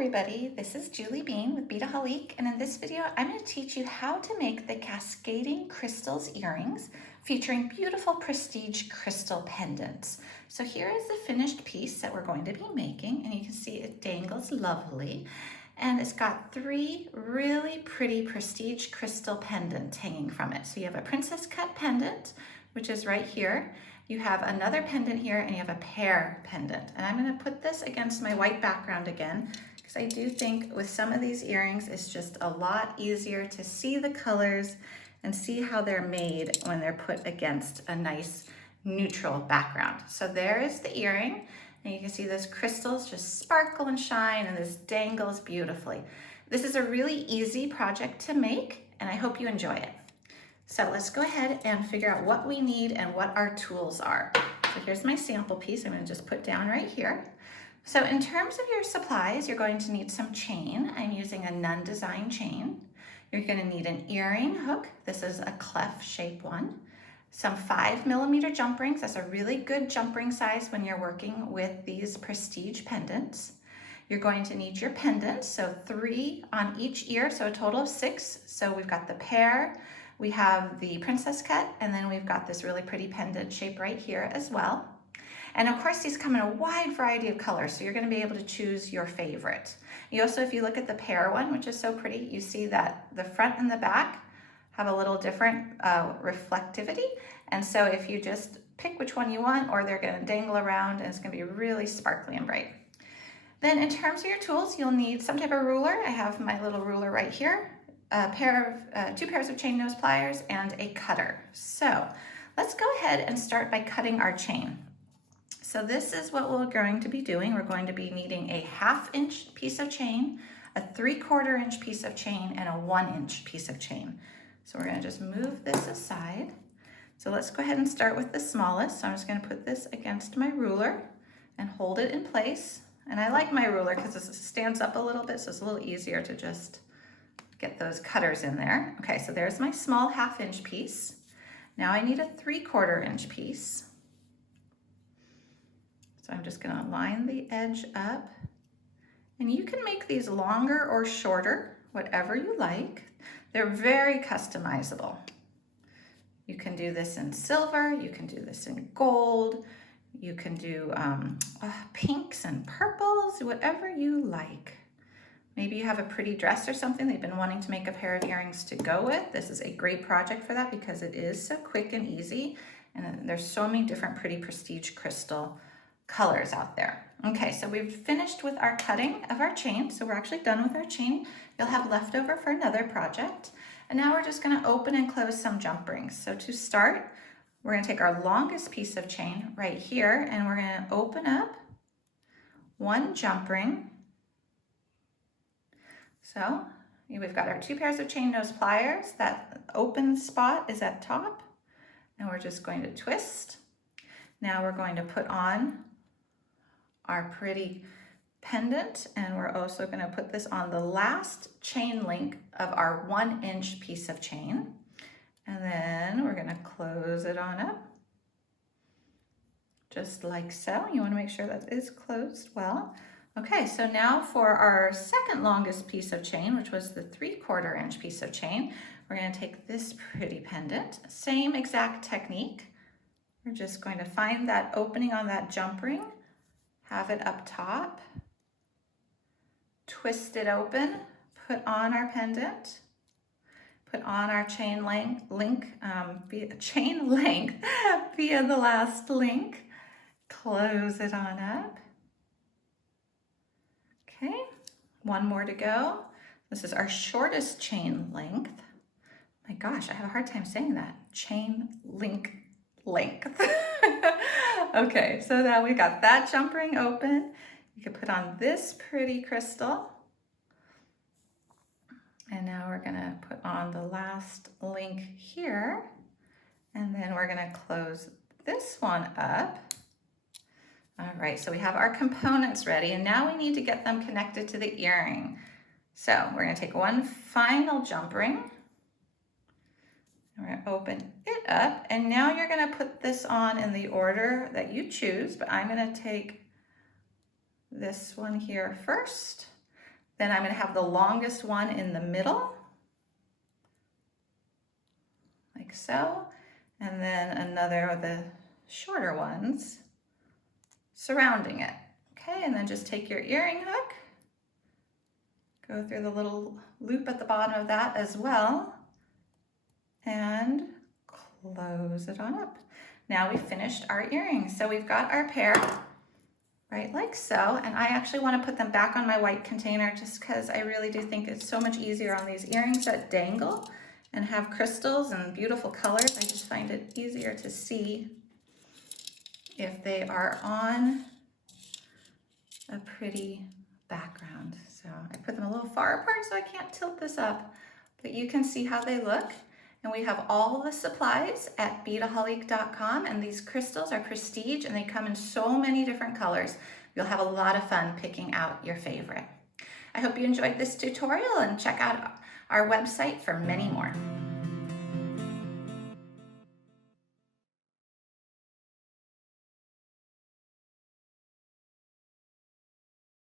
everybody, this is Julie Bean with Beadaholique, and in this video I'm going to teach you how to make the Cascading Crystals Earrings featuring beautiful prestige crystal pendants. So here is the finished piece that we're going to be making, and you can see it dangles lovely, and it's got three really pretty prestige crystal pendants hanging from it. So you have a princess cut pendant, which is right here. You have another pendant here, and you have a pear pendant. And I'm going to put this against my white background again, because I do think with some of these earrings, it's just a lot easier to see the colors and see how they're made when they're put against a nice neutral background. So there is the earring, and you can see those crystals just sparkle and shine, and this dangles beautifully. This is a really easy project to make, and I hope you enjoy it. So let's go ahead and figure out what we need and what our tools are. So here's my sample piece I'm going to just put down right here. So in terms of your supplies, you're going to need some chain. I'm using a Nunn Design chain. You're going to need an earring hook. This is a clef shape one. Some 5mm jump rings. That's a really good jump ring size when you're working with these prestige pendants. You're going to need your pendants, so 3 on each ear, so a total of 6. So we've got the pear, we have the princess cut, and then we've got this really pretty pendant shape right here as well. And of course, these come in a wide variety of colors, so you're going to be able to choose your favorite. You also, if you look at the pear one, which is so pretty, you see that the front and the back have a little different reflectivity. And so if you just pick which one you want, or they're going to dangle around, and it's going to be really sparkly and bright. Then in terms of your tools, you'll need some type of ruler. I have my little ruler right here. Two pairs of chain nose pliers and a cutter. So let's go ahead and start by cutting our chain. So this is what we're going to be doing. We're going to be needing a 1/2 inch piece of chain, a 3/4 inch piece of chain, and a 1 inch piece of chain. So we're going to just move this aside. So let's go ahead and start with the smallest. So I'm just going to put this against my ruler and hold it in place. And I like my ruler because it stands up a little bit, so it's a little easier to just get those cutters in there. Okay, so there's my small 1/2 inch piece. Now I need a 3/4 inch piece. So I'm just gonna line the edge up. And you can make these longer or shorter, whatever you like. They're very customizable. You can do this in silver, you can do this in gold, you can do pinks and purples, whatever you like. Maybe you have a pretty dress or something that you've been wanting to make a pair of earrings to go with. This is a great project for that because it is so quick and easy, and there's so many different pretty prestige crystal colors out there. Okay, so we've finished with our cutting of our chain, so we're actually done with our chain. You'll have leftover for another project. And now we're just going to open and close some jump rings. So to start, we're going to take our longest piece of chain right here, and we're going to open up one jump ring. So we've got our 2 pairs of chain nose pliers. That open spot is at top, and we're just going to twist. Now we're going to put on our pretty pendant, and we're also going to put this on the last chain link of our 1 inch piece of chain. And then we're going to close it on up, just like so. You want to make sure that is closed well. Okay, so now for our second longest piece of chain, which was the 3/4 inch piece of chain, we're going to take this pretty pendant. Same exact technique. We're just going to find that opening on that jump ring, have it up top, twist it open, put on our pendant, put on our chain length via the last link, close it on up. Okay, one more to go. This is our shortest chain length. My gosh, I have a hard time saying that. Chain link length. Okay, so now we got that jump ring open. You can put on this pretty crystal. And now we're gonna put on the last link here. And then we're gonna close this one up. All right, so we have our components ready, and now we need to get them connected to the earring. So we're going to take one final jump ring, and we're going to open it up, and now you're going to put this on in the order that you choose, but I'm going to take this one here first. Then I'm going to have the longest one in the middle, like so, and then another of the shorter ones surrounding it. Okay, and then just take your earring hook, go through the little loop at the bottom of that as well, and close it on up. Now we've finished our earrings. So we've got our pear, right, like so, and I actually want to put them back on my white container just because I really do think it's so much easier on these earrings that dangle and have crystals and beautiful colors. I just find it easier to see if they are on a pretty background. So I put them a little far apart so I can't tilt this up, but you can see how they look. And we have all the supplies at beadaholique.com, and these crystals are prestige and they come in so many different colors. You'll have a lot of fun picking out your favorite. I hope you enjoyed this tutorial and check out our website for many more.